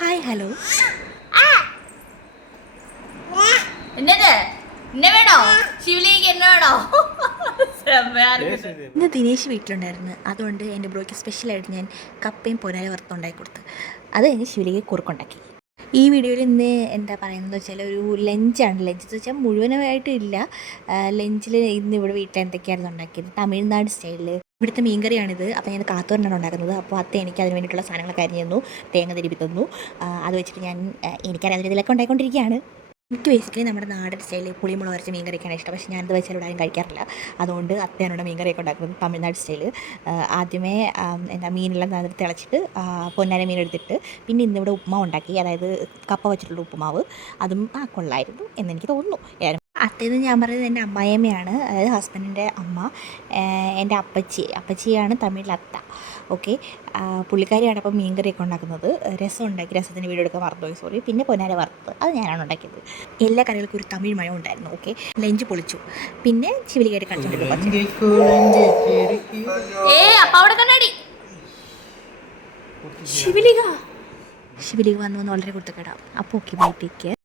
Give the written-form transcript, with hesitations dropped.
Hi hello. ഇന്ന് ദിനേശ് വീട്ടിലുണ്ടായിരുന്നു. അതുകൊണ്ട് എൻ്റെ ബ്രോയ്ക്ക് സ്പെഷ്യലായിട്ട് ഞാൻ കപ്പയും പൊന്നാര വറുത്തുണ്ടാക്കി കൊടുത്ത്. അത് കഴിഞ്ഞ് ശിവലിക്ക് കുറുക്കുണ്ടാക്കി. ഈ വീഡിയോയിൽ ഇന്ന് എന്താ പറയുന്നത് വെച്ചാൽ ഒരു ലഞ്ചാണ്. ലഞ്ച് എന്ന് വെച്ചാൽ മുഴുവനായിട്ട് ഇല്ല. ലഞ്ചിൽ ഇന്ന് ഇവിടെ വീട്ടിൽ എന്തൊക്കെയായിരുന്നു ഉണ്ടാക്കിയത്, തമിഴ്നാട് സ്റ്റൈലിൽ ഇവിടുത്തെ മീൻകറിയാണിത്. അപ്പോൾ ഞാൻ കാത്തോരനാണ് ഉണ്ടാക്കുന്നത്. അപ്പോൾ അത്ത എനിക്ക് അതിന് വേണ്ടിയിട്ടുള്ള സാധനങ്ങളൊക്കെ അരിഞ്ഞു തന്നു, തേങ്ങ തിരുമ്പി തന്നു. അത് വെച്ചിട്ട് ഞാൻ എനിക്കറിയാവുന്ന രീതിയിലൊക്കെ ഉണ്ടായിക്കൊണ്ടിരിക്കുകയാണ്. എനിക്ക് ബേസിക്കലി നമ്മുടെ നാടൻ സ്റ്റൈലിൽ പുളിമുളക് അരച്ച മീൻ കറിയൊക്കെയാണ് ഇഷ്ടം. പക്ഷേ ഞാനത് വെച്ചാൽ ഇവിടെ ആരും കഴിക്കാറില്ല. അതുകൊണ്ട് അത്തയാണ് മീൻ കറിയൊക്കെ ഉണ്ടാക്കുന്നത് തമിഴ്നാട് സ്റ്റൈൽ. ആദ്യമേ എന്താ മീനെല്ലാം തിളച്ചിട്ട് പൊന്നാര മീൻ എടുത്തിട്ട് പിന്നെ ഇന്നിവിടെ ഉപ്പുമാവ് ഉണ്ടാക്കി. അതായത് കപ്പ വെച്ചിട്ടുള്ള ഉപ്പുമാവ്. അതും കൊള്ളായിരുന്നു എന്നെനിക്ക് തോന്നുന്നു. അത്തേന്ന് ഞാൻ പറയുന്നത് എൻ്റെ അമ്മായിയമ്മയാണ്, അതായത് ഹസ്ബൻഡിൻ്റെ അമ്മ. എൻ്റെ അപ്പച്ചിയാണ് തമിഴിൽ അത്ത. ഓക്കെ, പുള്ളിക്കാരിയാണ് അപ്പം മീൻ കറിയൊക്കെ ഉണ്ടാക്കുന്നത്. രസം ഉണ്ടാക്കി, രസത്തിന് വീഡിയോ എടുക്കാൻ മറന്നുപോയി, സോറി. പിന്നെ പൊന്നാര വറുത്ത്, അത് ഞാനാണ് ഉണ്ടാക്കിയത്. എല്ലാ കറികൾക്കും ഒരു തമിഴ് മയം ഉണ്ടായിരുന്നു. ഓക്കെ, ലഞ്ച് പൊളിച്ചു. പിന്നെ ശിവലികയായിട്ട് കളിച്ചിട്ടുണ്ട്. ശിവലിക വന്നു വളരെ കുത്തക്കേടാം. അപ്പോൾ ഓക്കെ, ബൈ, ടേക്ക് കെയർ.